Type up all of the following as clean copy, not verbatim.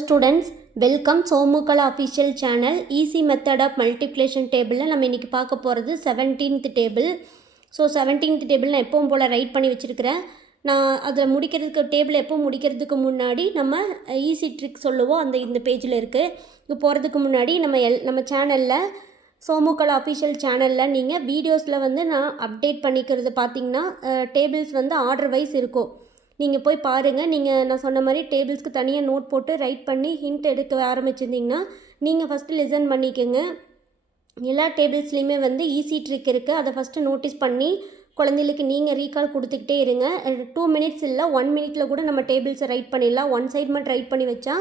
Students welcome சோமுகலா official channel. Easy method of multiplication டேபிளில் நம்ம இன்றைக்கி பார்க்க போகிறது 17th table. So 17th table நான் எப்பவும் போல் ரைட் பண்ணி வச்சுருக்கிறேன். நான் அதை முடிக்கிறதுக்கு டேபிள் எப்போ முடிக்கிறதுக்கு முன்னாடி நம்ம ஈஸி ட்ரிக் சொல்லுவோம், அந்த இந்த பேஜில் இருக்குது. இது போகிறதுக்கு முன்னாடி நம்ம சேனலில் சோமுகலா அஃபிஷியல் சேனலில் நீங்கள் வீடியோஸில் வந்து நான் அப்டேட் பண்ணிக்கிறது பார்த்திங்கன்னா டேபிள்ஸ் வந்து ஆர்டர் வைஸ் இருக்கும். நீங்கள் போய் பாருங்கள். நான் சொன்ன மாதிரி டேபிள்ஸ்க்கு தனியாக நோட் போட்டு ரைட் பண்ணி ஹிண்ட் எடுக்க ஆரம்பிச்சிருந்தீங்கன்னா நீங்கள் ஃபஸ்ட்டு லிசன் பண்ணிக்கோங்க. எல்லா டேபிள்ஸ்லேயுமே வந்து ஈஸி ட்ரிக் இருக்குது. அதை ஃபஸ்ட்டு நோட்டீஸ் பண்ணி குழந்தைகளுக்கு நீங்கள் ரீகால் கொடுத்துக்கிட்டே இருங்க. 2 minutes இல்லை 1 minute கூட நம்ம டேபிள்ஸை ரைட் பண்ணிடலாம். ஒன் சைடு மட்டும் ரைட் பண்ணி வச்சா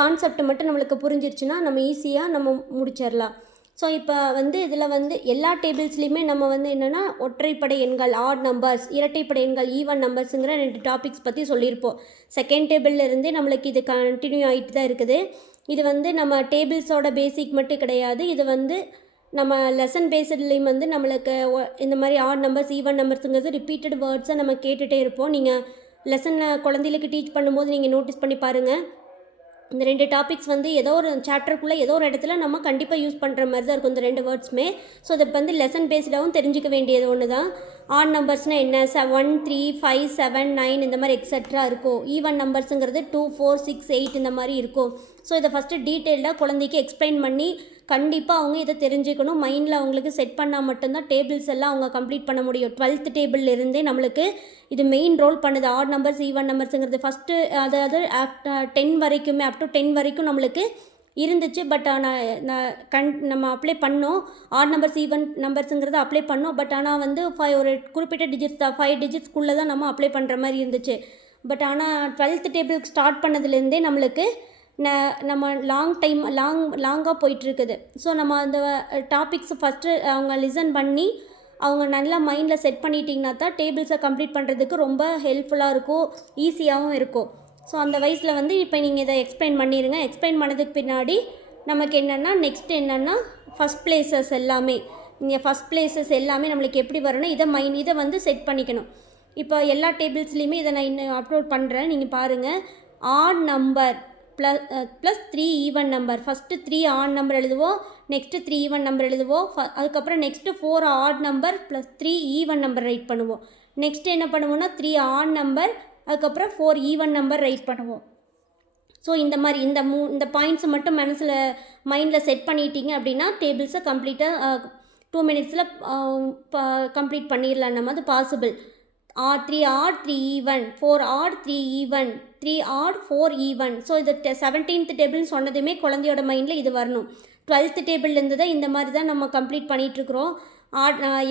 கான்செப்ட் மட்டும் நம்மளுக்கு புரிஞ்சிருச்சுன்னா நம்ம ஈஸியாக நம்ம முடிச்சிடலாம். ஸோ இப்போ வந்து இதில் வந்து எல்லா டேபிள்ஸ்லேயுமே நம்ம வந்து என்னென்னா ஒற்றைப்படை எண்கள், ஆட் நம்பர்ஸ், இரட்டைப்படை எண்கள், ஈவன் நம்பர்ஸுங்கிற 2 டாபிக்ஸ் பற்றி சொல்லியிருப்போம். செகண்ட் டேபிள்லேருந்தே நம்மளுக்கு இது கண்டினியூ ஆகிட்டு தான் இருக்குது. இது வந்து நம்ம டேபிள்ஸோட பேசிக் மட்டும் கிடையாது. இது வந்து நம்ம லெசன் பேஸ்ட்லேயும் வந்து நம்மளுக்கு இந்த மாதிரி ஆட் நம்பர்ஸ், ஈவன் நம்பர்ஸுங்கிறது ரிப்பீட்டட் வேர்ட்ஸை நம்ம கேட்டுகிட்டே இருப்போம். நீங்கள் லெசனில் குழந்தைகளுக்கு டீச் பண்ணும்போது நீங்கள் நோட்டீஸ் பண்ணி பாருங்கள். இந்த 2 டாபிக்ஸ் வந்து ஏதோ ஒரு சாப்டருக்குள்ளே ஏதோ ஒரு இடத்துல நம்ம கண்டிப்பாக யூஸ் பண்ணுற மாதிரி தான் இருக்கும் இந்த 2 வேர்ட்ஸுமே. ஸோ இதை வந்து லெசன் பேஸ்டாகவும் தெரிஞ்சிக்க வேண்டியது ஒன்று தான். ஆட் நம்பர்ஸ்னால் என்ன, 1 3 5 7 9 இந்த மாதிரி எக்ஸட்ரா இருக்கும். ஈவன் நம்பர்ஸுங்கிறது 2 4 6 8 இந்த மாதிரி இருக்கும். ஸோ இதை ஃபஸ்ட்டு டீட்டெயில்டாக குழந்தைக்கு எக்ஸ்பிளைன் பண்ணி கண்டிப்பாக அவங்க இதை தெரிஞ்சுக்கணும். மைண்டில் அவங்களுக்கு செட் பண்ணால் மட்டும்தான் டேபிள்ஸ் எல்லாம் அவங்க கம்ப்ளீட் பண்ண முடியும். 12th டேபிள் இருந்தே நம்மளுக்கு இது மெயின் ரோல் பண்ணுது. ஆட் நம்பர்ஸ், ஈவன் நம்பர்ஸுங்கிறது ஃபஸ்ட்டு அதாவது 10 வரைக்குமே அப் டு 10 வரைக்கும் நம்மளுக்கு இருந்துச்சு. பட் ஆனால் நம்ம அப்ளை பண்ணோம். ஆட் நம்பர்ஸ், ஈவன் நம்பர்ஸுங்கிறத அப்ளை பண்ணோம். பட் ஆனால் வந்து ஒரு குறிப்பிட்ட டிஜிட்ஸ் தான், 5 டிஜிட்ஸ்க்குள்ளே தான் நம்ம அப்ளை பண்ணுற மாதிரி இருந்துச்சு. பட் ஆனால் 12th டேபிளுக்கு ஸ்டார்ட் பண்ணதுலேருந்தே நம்மளுக்கு நம்ம லாங்காக போயிட்டுருக்குது. ஸோ நம்ம அந்த டாபிக்ஸ் ஃபஸ்ட்டு அவங்க லிசன் பண்ணி அவங்க நல்லா மைண்டில் செட் பண்ணிட்டிங்கன்னா தான் டேபிள்ஸை கம்ப்ளீட் பண்ணுறதுக்கு ரொம்ப ஹெல்ப்ஃபுல்லாக இருக்கும், ஈஸியாகவும் இருக்கும். ஸோ அந்த வயசில் வந்து இப்போ நீங்கள் இதை எக்ஸ்பிளைன் பண்ணிடுங்க. எக்ஸ்பிளைன் பண்ணதுக்கு பின்னாடி நமக்கு என்னென்னா நெக்ஸ்ட் என்னென்னா ஃபஸ்ட் பிளேசஸ் எல்லாமே, இங்கே ஃபஸ்ட் பிளேசஸ் எல்லாமே நம்மளுக்கு எப்படி வரணும், இதை வந்து செட் பண்ணிக்கணும். இப்போ எல்லா டேபிள்ஸ்லேயுமே இதை நான் இன்னும் அப்லோட் பண்ணுறேன், நீங்கள் பாருங்கள். Add number plus 3 even number. First 3 odd number எழுதுவோம், நெக்ஸ்ட்டு 3 ஈவன் நம்பர் எழுதுவோம். அதுக்கப்புறம் next 4 add number plus 3 even number right பண்ணுவோம். நெக்ஸ்ட்டு என்ன பண்ணுவோம்னா 3 ஆட் நம்பர், அதுக்கப்புறம் 4 ஈவன் நம்பர் ரைட் பண்ணுவோம். ஸோ இந்த மாதிரி இந்த பாயிண்ட்ஸை மட்டும் மைண்டில் செட் பண்ணிட்டீங்க அப்படின்னா டேபிள்ஸை கம்ப்ளீட்டாக 2 minutesல கம்ப்ளீட் பண்ணிடலாம். நம்ம அது possible. 3 odd 3 even, 4 odd 3 even, 3 odd 4 even. So இது 17th டேபிள்னு சொன்னதுமே குழந்தையோட மைண்டில் இது வரணும். 12th டேபிள்லேருந்து தான் இந்த மாதிரி தான் நம்ம கம்ப்ளீட் பண்ணிகிட்ருக்குறோம்.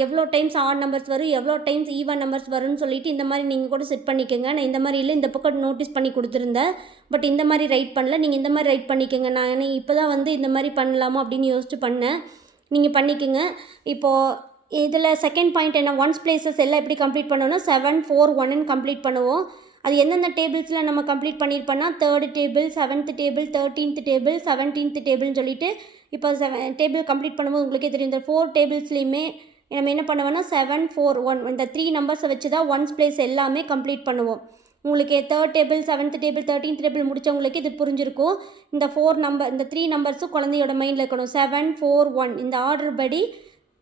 எவ்வளோ டைம்ஸ் ஆட் நம்பர்ஸ் வரும், எவ்வளோ டைம்ஸ் ஈவன் நம்பர்ஸ் வரும்னு சொல்லிட்டு இந்த மாதிரி நீங்கள் கூட செட் பண்ணிக்கோங்க. நான் இந்த மாதிரி இல்லை, இந்த பக்கம் நோட்டீஸ் பண்ணி கொடுத்துருந்தேன். பட் இந்த மாதிரி ரைட் பண்ணல, நீங்கள் இந்த மாதிரி ரைட் பண்ணிக்கோங்க. நான் இப்போ தான் வந்து இந்த மாதிரி பண்ணலாமா அப்படின்னு யோசிச்சு பண்ணேன். நீங்கள் பண்ணிக்கோங்க. இப்போது இதில் செகண்ட் பாயிண்ட் என்ன, ஒன்ஸ் பிளேசஸ் எல்லாம் எப்படி கம்ப்ளீட் பண்ணோன்னா 7 4 1ன்னு கம்ப்ளீட் பண்ணுவோம். அது எந்தெந்த டேபிள்ஸில் நம்ம கம்ப்ளீட் பண்ணியிருப்போன்னா 3rd table, 7th table, 13th table, 17th டேபிள்னு சொல்லிட்டு இப்போ டேபிள் கம்ப்ளீட் பண்ணும்போது உங்களுக்கே தெரியும். இந்த 4 டேபிள்ஸ்லேயுமே நம்ம என்ன பண்ணுவோன்னா 7 4 1 இந்த 3 நம்பர்ஸை வச்சு தான் ஒன்ஸ் பிளேஸ் எல்லாமே கம்ப்ளீட் பண்ணுவோம். உங்களுக்கு 3rd table, 7th table, 13th table முடித்தவங்களுக்கு இது புரிஞ்சிருக்கும். இந்த 3 நம்பர்ஸும் குழந்தையோட மைண்டில் இருக்கணும். 7 4 1 இந்த ஆர்டர் படி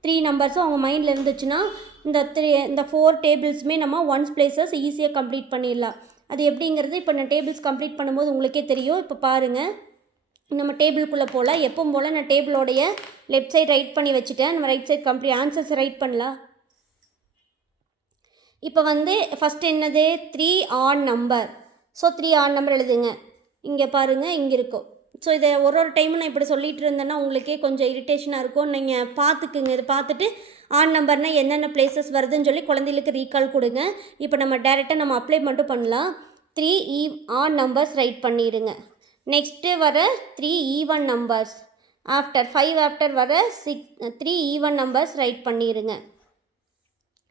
3 நம்பர்ஸும் அவங்க மைண்டில் இருந்துச்சுன்னா இந்த 4 டேபிள்ஸுமே நம்ம ஒன்ஸ் பிளேசஸ் ஈஸியாக கம்ப்ளீட் பண்ணிடலாம். அது எப்படிங்கிறது இப்போ நான் டேபிள்ஸ் கம்ப்ளீட் பண்ணும்போது உங்களுக்கே தெரியும். இப்போ பாருங்கள், நம்ம டேபிளுக்குள்ளே போல் எப்பவும் போல் நான் டேபிளோடைய லெஃப்ட் சைட் ரைட் பண்ணி வச்சுட்டேன். நம்ம right side complete answers right பண்ணலாம். இப்போ வந்து ஃபஸ்ட் என்னது 3 odd number. So 3 odd number எழுதுங்க. இங்கே பாருங்கள், இங்கே இருக்கும். ஸோ இதை ஒரு டைமும் நான் இப்படி சொல்லிகிட்டு இருந்தேன்னா உங்களுக்கே கொஞ்சம் இரிட்டேஷனாக இருக்கும். நீங்கள் பார்த்துக்குங்க. இதை பார்த்துட்டு ஆட் நம்பர்னால் என்னென்ன பிளேசஸ் வருதுன்னு சொல்லி குழந்தைகளுக்கு ரீகால் கொடுங்க. இப்போ நம்ம டைரெக்டாக நம்ம அப்ளை மட்டும் பண்ணலாம். 3 ஆட் நம்பர்ஸ் ரைட் பண்ணிடுங்க. நெக்ஸ்ட்டு வர 3 ஈவன் நம்பர்ஸ், 5 ஆஃப்டர் வர 3 ஈவன் நம்பர்ஸ் ரைட் பண்ணிடுங்க.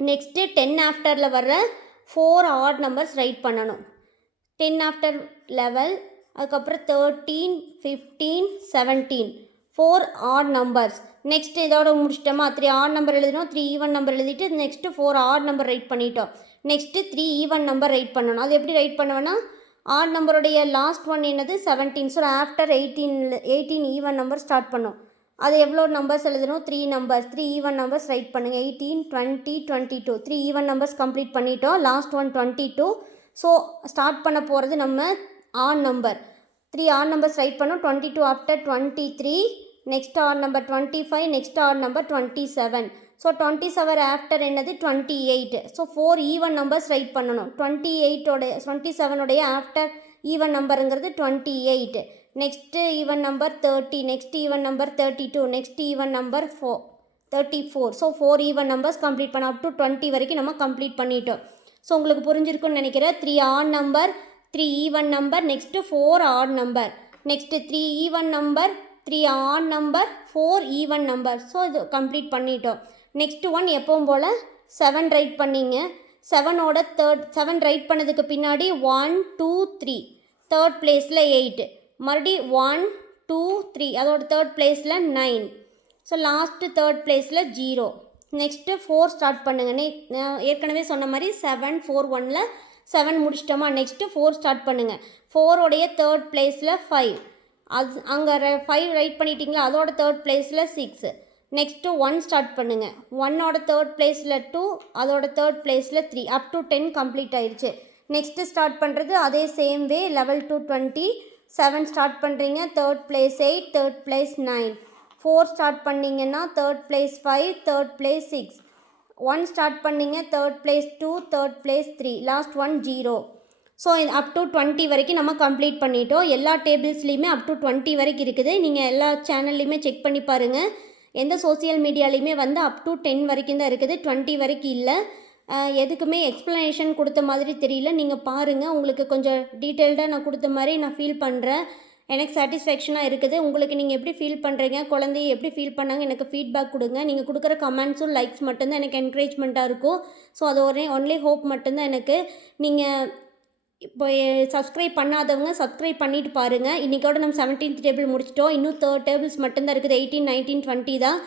நெக்ஸ்ட்டு 10 ஆஃப்டரில் வர 4 ஆட் நம்பர்ஸ் ரைட் பண்ணணும். 10 ஆஃப்டர் 11, அதுக்கப்புறம் 13 15 17 4 ஆட் நம்பர்ஸ். நெக்ஸ்ட் இதோட முடிச்சிட்டோமா, 3 ஆட் நம்பர் எழுதணும், 3 ஈவன் நம்பர் எழுதிட்டு நெக்ஸ்ட்டு 4 ஆட் நம்பர் ரைட் பண்ணிட்டோம். நெக்ஸ்ட்டு 3 ஈவன் நம்பர் ரைட் பண்ணணும். அது எப்படி ரைட் பண்ணுவேன்னா ஆட் நம்பருடைய லாஸ்ட் ஒன் என்னது 17. So after 18 even number start பண்ணும். அது எவ்வளோ நம்பர்ஸ் எழுதணும்? 3 நம்பர்ஸ், 3 ஈவன் நம்பர்ஸ் ரைட் பண்ணுங்கள். 18, 20, 22, 3 ஈவன் நம்பர்ஸ் கம்ப்ளீட் பண்ணிட்டோம். Last one 22. ஸோ ஸ்டார்ட் பண்ண போகிறது நம்ம odd number. 3 odd numbers write பண்ணோம். 22 after 23, next odd number 25, next odd number 27. So 27 after என்னது 28. ஸோ 4 ஈவன் நம்பர்ஸ் ரைட் பண்ணணும். 27 ஆஃப்டர் ஈவன் நம்பருங்கிறது 28. Next even number 30, next even number 32, next even number 34. So 4 even numbers complete பண்ண up to 20 வரைக்கும் நம்ம complete பண்ணிட்டோம். So உங்களுக்கு புரிஞ்சிருக்குன்னு நினைக்கிறேன். 3 odd number, 3 even number, next 4 add number, next 3 even number, 3 odd number, 4 even number. So இது complete பண்ணிட்டோம். Next one எப்பவும் போல் 7 right பண்ணிங்க. 7 ரைட் பண்ணதுக்கு பின்னாடி 1, 2, 3, தேர்ட் பிளேஸில் 8, மறுபடி 1, 2, 3, அதோட தேர்ட் பிளேஸில் 9. ஸோ லாஸ்ட்டு தேர்ட் பிளேஸில் 0. நெக்ஸ்ட்டு 4 ஸ்டார்ட் பண்ணுங்கள். ஏற்கனவே சொன்ன மாதிரி 7, 4, 1ல் 7 முடிச்சிட்டோமா. நெக்ஸ்ட்டு 4 ஸ்டார்ட் பண்ணுங்கள். 4 தேர்ட் பிளேஸில் 5, அது அங்கே 5 ரைட் பண்ணிட்டீங்களா, அதோட தேர்ட் பிளேஸில் 6. நெக்ஸ்ட்டு 1 ஸ்டார்ட் பண்ணுங்கள். 1 தேர்ட் பிளேஸில் 2, அதோட தேர்ட் பிளேஸில் 3, அப் டு 10 கம்ப்ளீட் ஆயிடுச்சு. நெக்ஸ்ட்டு ஸ்டார்ட் பண்ணுறது அதே same way, level to 20. 7 start பண்ணுறீங்க, third place 8, third place 9. 4 start பண்ணிங்கன்னா third place 5, third place 6. 1 start பண்ணிங்க, third place 2, third place 3, last one 0. So up to 20 வரைக்கும் நம்ம கம்ப்ளீட் பண்ணிட்டோம். எல்லா டேபிள்ஸ்லேயுமே அப் டு 20 வரைக்கும் இருக்குது. நீங்கள் எல்லா சேனல்லையுமே செக் பண்ணி பாருங்கள். எந்த சோசியல் மீடியாலையுமே வந்து அப் டு 10 வரைக்கும் தான் இருக்குது, 20 வரைக்கும் இல்லை. எதுக்குமே எக்ஸ்ப்ளனேஷன் கொடுத்த மாதிரி தெரியல. நீங்கள் பாருங்கள், உங்களுக்கு கொஞ்சம் டீட்டெயில்டாக நான் கொடுத்த மாதிரி நான் ஃபீல் பண்ணுறேன். எனக்கு சாட்டிஸ்ஃபேக்ஷனாக இருக்குது. உங்களுக்கு நீங்கள் எப்படி ஃபீல் பண்ணுறீங்க, குழந்தைய எப்படி ஃபீல் பண்ணாங்க, எனக்கு ஃபீட்பேக் கொடுங்க. நீங்கள் கொடுக்குற கமெண்ட்ஸும் லைக்ஸ் மட்டும்தான் எனக்கு என்கரேஜ்மெண்ட்டாக இருக்கும். ஸோ அது ஒன்லி ஹோப் மட்டும்தான் எனக்கு. நீங்கள் இப்போ சப்ஸ்கிரைப் பண்ணாதவங்க சப்ஸ்கிரைப் பண்ணிவிட்டு பாருங்கள். இன்றைக்கோட நம்ம 17th டேபிள் முடிச்சிட்டோம். இன்னும் 3 டேபிள்ஸ் மட்டும்தான் இருக்குது. 18, 19, 20 தான்.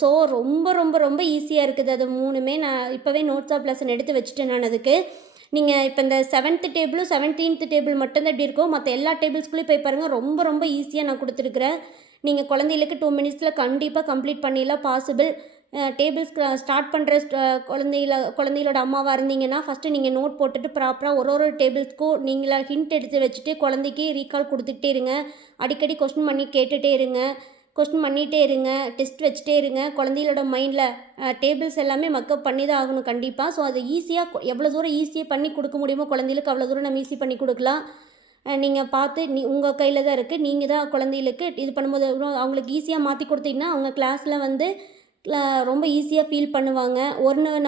ஸோ ரொம்ப ரொம்ப ரொம்ப ஈஸியாக இருக்குது. அது 3மே நான் இப்போவே நோட்ஸ் ஆஃப் லெசன் எடுத்து வச்சுட்டேன் நான் அதுக்கு. நீங்கள் இப்போ இந்த 7th டேபிளும் 17th டேபிள் மட்டும்தான் எப்படி இருக்கும், மற்ற எல்லா டேபிள்ஸ்குள்ளேயும் போய் பாருங்கள். ரொம்ப ரொம்ப ஈஸியாக நான் கொடுத்துருக்குறேன். நீங்கள் குழந்தைகளுக்கு 2 மினிட்ஸில் கண்டிப்பாக கம்ப்ளீட் பண்ணிடலாம். பாசிபிள். டேபிள்ஸ் ஸ்டார்ட் பண்ணுற குழந்தைகளோட அம்மாவாக இருந்தீங்கன்னா ஃபஸ்ட்டு நீங்கள் நோட் போட்டுட்டு ப்ராப்பராக ஒரு டேபிள்ஸ்க்கும் நீங்களா ஹிண்ட் எடுத்து வச்சுட்டு குழந்தைக்கு ரீகால் கொடுத்துக்கிட்டே இருங்க. அடிக்கடி கொஸ்டின் பண்ணி கேட்டுகிட்டே இருங்க. கொஸ்டின் பண்ணிகிட்டே இருங்க, டெஸ்ட் வச்சுட்டே இருங்க. குழந்தைகளோட மைண்டில் டேபிள்ஸ் எல்லாமே மக்கப் பண்ணி தான் ஆகணும் கண்டிப்பாக. ஸோ அது ஈஸியாக எவ்வளோ தூரம் ஈஸியாக பண்ணி கொடுக்க முடியுமோ குழந்தைகளுக்கு அவ்வளோ தூரம் நம்ம ஈஸி பண்ணி கொடுக்கலாம். நீங்கள் பார்த்து உங்கள் கையில் தான் இருக்குது. நீங்கள் தான் குழந்தைகளுக்கு இது பண்ணும்போது அவங்களுக்கு ஈஸியாக மாற்றி கொடுத்தீங்கன்னா அவங்க கிளாஸில் வந்து ரொம்ப ஈஸியாக ஃபீல் பண்ணுவாங்க.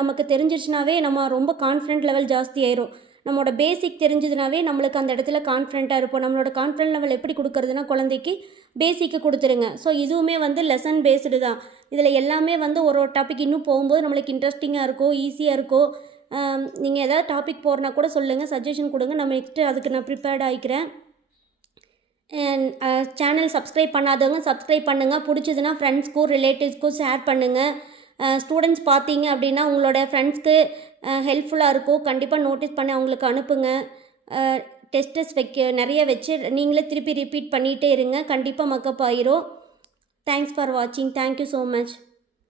நமக்கு தெரிஞ்சிருச்சுனாவே நம்ம ரொம்ப கான்ஃபிடென்ட் லெவல் ஜாஸ்தி ஆயிரும். நம்மளோட பேசிக் தெரிஞ்சதுனாவே நம்மளுக்கு அந்த இடத்துல கான்ஃபிடென்ட்டாக இருப்போம். நம்மளோட கான்ஃபிடென்ட் லெவல் எப்படி கொடுக்குறதுனா குழந்தைக்கு பேசிக்கு கொடுத்துருங்க. ஸோ இதுவுமே வந்து லெசன் பேஸ்டு தான். இதில் எல்லாமே வந்து ஒரு டாபிக் இன்னும் போகும்போது நம்மளுக்கு இன்ட்ரெஸ்டிங்காக இருக்கும், ஈஸியாக இருக்கும். நீங்கள் எதாவது டாபிக் போகிறனா கூட சொல்லுங்கள், சஜஷன் கொடுங்க. நம்ம நெக்ஸ்ட்டு அதுக்கு நான் ப்ரிப்பேர்ட் ஆகிக்கிறேன். சேனல் சப்ஸ்கிரைப் பண்ணாதவங்க சப்ஸ்கிரைப் பண்ணுங்கள். பிடிச்சதுன்னா ஃப்ரெண்ட்ஸ்க்கும் ரிலேட்டிவ்ஸ்க்கும் ஷேர் பண்ணுங்கள். ஸ்டூடெண்ட்ஸ் பார்த்தீங்க அப்படின்னா உங்களோட ஃப்ரெண்ட்ஸ்க்கு ஹெல்ப்ஃபுல்லாக இருக்கும். கண்டிப்பாக நோட்டீஸ் பண்ணி அவங்களுக்கு அனுப்புங்க. டெஸ்ட்டஸ் நிறைய வச்சு நீங்களே திருப்பி ரிப்பீட் பண்ணிகிட்டே இருங்க. கண்டிப்பாக மக்கப் ஆயிரும். தேங்க்ஸ் ஃபார் வாட்சிங். Thank you so much.